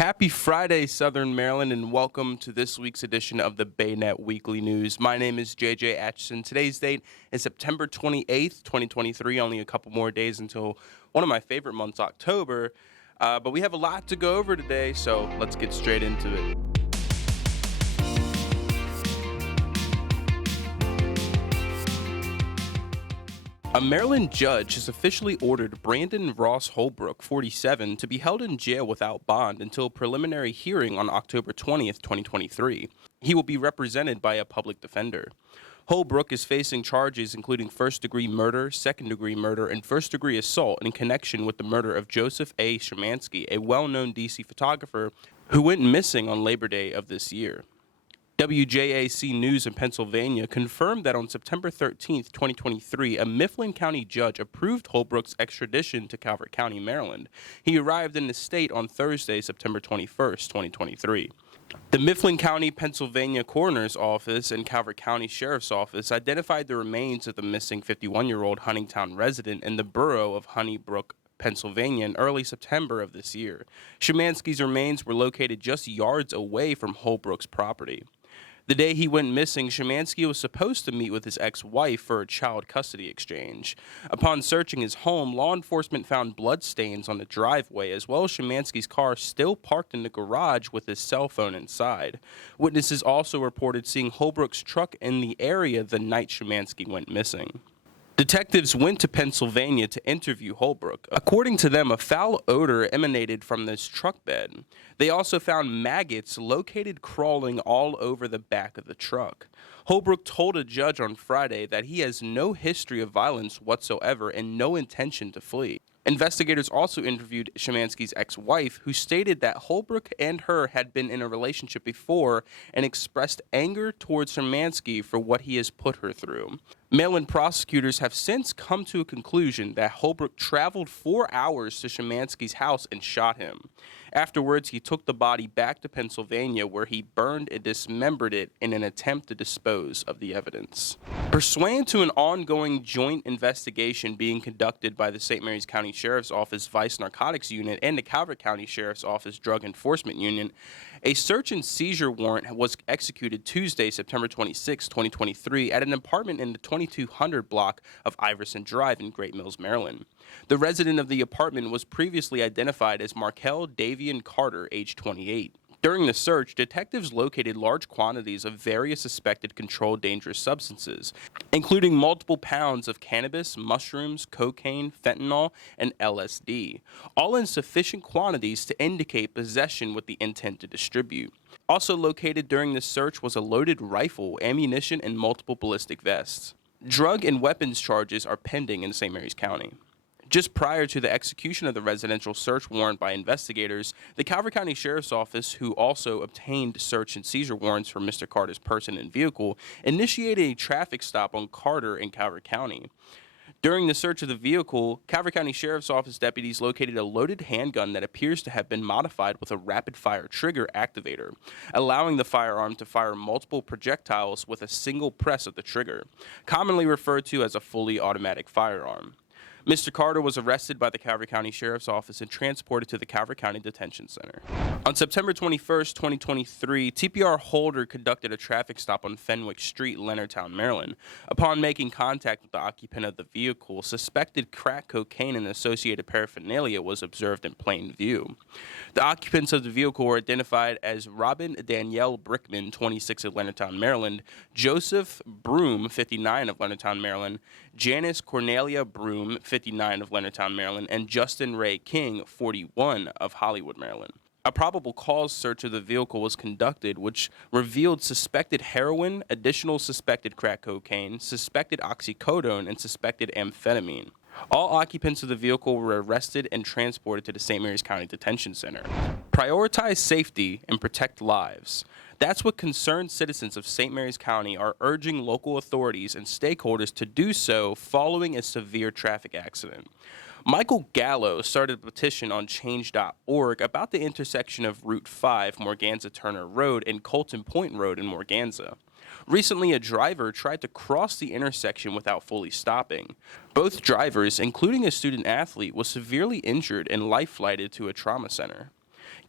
Happy Friday, Southern Maryland, and welcome to this week's edition of the BayNet Weekly News. My name is JJ Atchison. Today's date is September 28th, 2023, only a couple more days until one of my favorite months, October. But we have a lot to go over today, so let's get straight into it. A Maryland judge has officially ordered Brandon Ross Holbrook, 47, to be held in jail without bond until a preliminary hearing on October 20th, 2023. He will be represented by a public defender. Holbrook is facing charges including first-degree murder, second-degree murder, and first-degree assault in connection with the murder of Joseph A. Szymanski, a well-known D.C. photographer who went missing on Labor Day of this year. WJAC News in Pennsylvania confirmed that on September 13, 2023, a Mifflin County judge approved Holbrook's extradition to Calvert County, Maryland. He arrived in the state on Thursday, September 21, 2023. The Mifflin County, Pennsylvania Coroner's Office and Calvert County Sheriff's Office identified the remains of the missing 51-year-old Huntingtown resident in the borough of Holbrook, Pennsylvania, in early September of this year. Szymanski's remains were located just yards away from Holbrook's property. The day he went missing, Szymanski was supposed to meet with his ex-wife for a child custody exchange. Upon searching his home, law enforcement found bloodstains on the driveway, as well as Szymanski's car still parked in the garage with his cell phone inside. Witnesses also reported seeing Holbrook's truck in the area the night Szymanski went missing. Detectives went to Pennsylvania to interview Holbrook. According to them, a foul odor emanated from this truck bed. They also found maggots located crawling all over the back of the truck. Holbrook told a judge on Friday that he has no history of violence whatsoever and no intention to flee. Investigators also interviewed Szymanski's ex-wife, who stated that Holbrook and her had been in a relationship before and expressed anger towards Szymanski for what he has put her through. Maryland prosecutors have since come to a conclusion that Holbrook traveled 4 hours to Szymanski's house and shot him. Afterwards, he took the body back to Pennsylvania, where he burned and dismembered it in an attempt to dispose of the evidence. Pursuant to an ongoing joint investigation being conducted by the St. Mary's County Sheriff's Office Vice Narcotics Unit and the Calvert County Sheriff's Office Drug Enforcement Unit, a search and seizure warrant was executed Tuesday, September 26, 2023, at an apartment in the 2200 block of Iverson Drive in Great Mills, Maryland. The resident of the apartment was previously identified as Markel Davion Carter, age 28. During the search, detectives located large quantities of various suspected controlled dangerous substances, including multiple pounds of cannabis, mushrooms, cocaine, fentanyl, and LSD, all in sufficient quantities to indicate possession with the intent to distribute. Also located during the search was a loaded rifle, ammunition, and multiple ballistic vests. Drug and weapons charges are pending in St. Mary's County. Just prior to the execution of the residential search warrant by investigators, the Calvert County Sheriff's Office, who also obtained search and seizure warrants for Mr. Carter's person and vehicle, initiated a traffic stop on Carter in Calvert County. During the search of the vehicle, Calvert County Sheriff's Office deputies located a loaded handgun that appears to have been modified with a rapid-fire trigger activator, allowing the firearm to fire multiple projectiles with a single press of the trigger, commonly referred to as a fully automatic firearm. Mr. Carter was arrested by the Calvert County Sheriff's Office and transported to the Calvert County Detention Center. On September 21, 2023, TPR Holder conducted a traffic stop on Fenwick Street, Leonardtown, Maryland. Upon making contact with the occupant of the vehicle, suspected crack cocaine and associated paraphernalia was observed in plain view. The occupants of the vehicle were identified as Robin Danielle Brickman, 26 of Leonardtown, Maryland, Joseph Broom, 59 of Leonardtown, Maryland, Janice Cornelia Broom, 59 of Leonardtown, Maryland, and Justin Ray King, 41 of Hollywood, Maryland. A probable cause search of the vehicle was conducted, which revealed suspected heroin, additional suspected crack cocaine, suspected oxycodone, and suspected amphetamine. All occupants of the vehicle were arrested and transported to the St. Mary's County Detention Center. Prioritize safety and protect lives. That's what concerned citizens of St. Mary's County are urging local authorities and stakeholders to do so following a severe traffic accident. Michael Gallo started a petition on change.org about the intersection of Route 5, Morganza-Turner Road, and Colton Point Road in Morganza. Recently, a driver tried to cross the intersection without fully stopping. Both drivers, including a student athlete, was severely injured and life-flighted to a trauma center.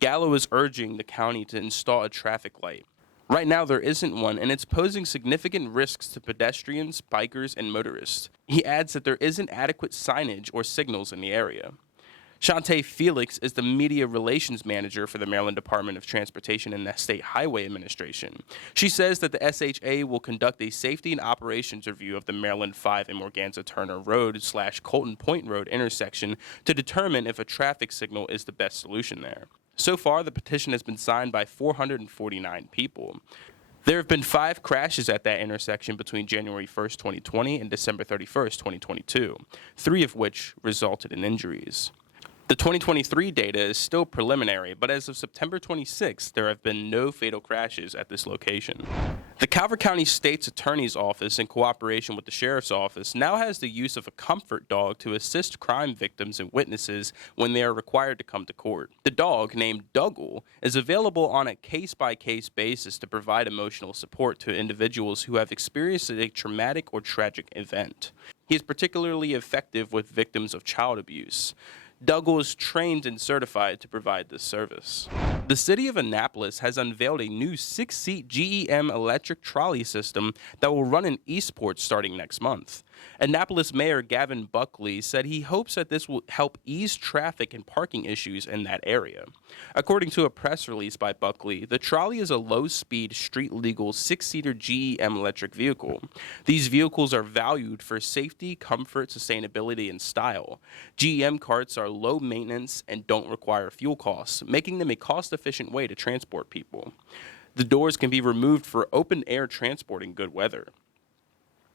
Gallo is urging the county to install a traffic light. Right now, there isn't one, and it's posing significant risks to pedestrians, bikers, and motorists. He adds that there isn't adequate signage or signals in the area. Shantae Felix is the media relations manager for the Maryland Department of Transportation and the State Highway Administration. She says that the SHA will conduct a safety and operations review of the Maryland 5 and Morganza Turner Road / Colton Point Road intersection to determine if a traffic signal is the best solution there. So far, the petition has been signed by 449 people. There have been 5 crashes at that intersection between January 1st, 2020 and December 31st, 2022, 3 of which resulted in injuries. The 2023 data is still preliminary, but as of September 26, there have been no fatal crashes at this location. The Calvert County State's Attorney's Office, in cooperation with the Sheriff's Office, now has the use of a comfort dog to assist crime victims and witnesses when they are required to come to court. The dog, named Dougall, is available on a case-by-case basis to provide emotional support to individuals who have experienced a traumatic or tragic event. He is particularly effective with victims of child abuse. Dougall is trained and certified to provide this service. The city of Annapolis has unveiled a new 6-seat GEM electric trolley system that will run in Eastport starting next month. Annapolis Mayor Gavin Buckley said he hopes that this will help ease traffic and parking issues in that area. According to a press release by Buckley, the trolley is a low-speed, street-legal 6-seater GEM electric vehicle. These vehicles are valued for safety, comfort, sustainability, and style. GEM carts are low maintenance and don't require fuel costs, making them a cost-efficient way to transport people. The doors can be removed for open-air transport in good weather.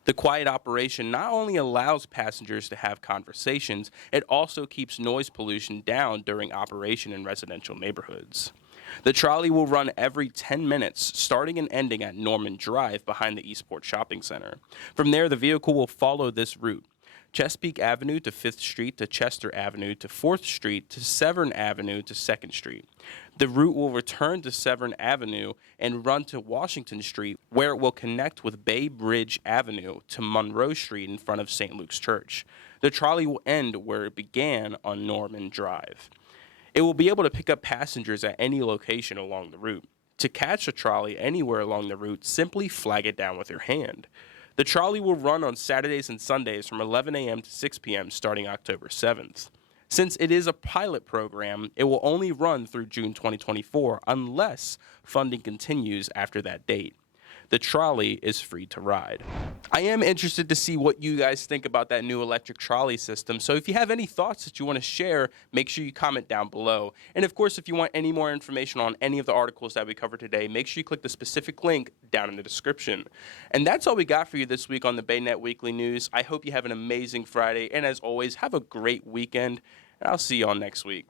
The quiet operation not only allows passengers to have conversations, it also keeps noise pollution down during operation in residential neighborhoods. The trolley will run every 10 minutes, starting and ending at Norman Drive behind the Eastport Shopping Center. From there, the vehicle will follow this route: Chesapeake Avenue to 5th Street to Chester Avenue to 4th Street to Severn Avenue to 2nd Street. The route will return to Severn Avenue and run to Washington Street, where it will connect with Bay Bridge Avenue to Monroe Street in front of St. Luke's Church. The trolley will end where it began on Norman Drive. It will be able to pick up passengers at any location along the route. To catch a trolley anywhere along the route, simply flag it down with your hand. The trolley will run on Saturdays and Sundays from 11 a.m. to 6 p.m. starting October 7th. Since it is a pilot program, it will only run through June 2024 unless funding continues after that date. The trolley is free to ride. I am interested to see what you guys think about that new electric trolley system. So if you have any thoughts that you want to share, make sure you comment down below. And of course, if you want any more information on any of the articles that we covered today, make sure you click the specific link down in the description. And that's all we got for you this week on the BayNet Weekly News. I hope you have an amazing Friday. And as always, have a great weekend. And I'll see you all next week.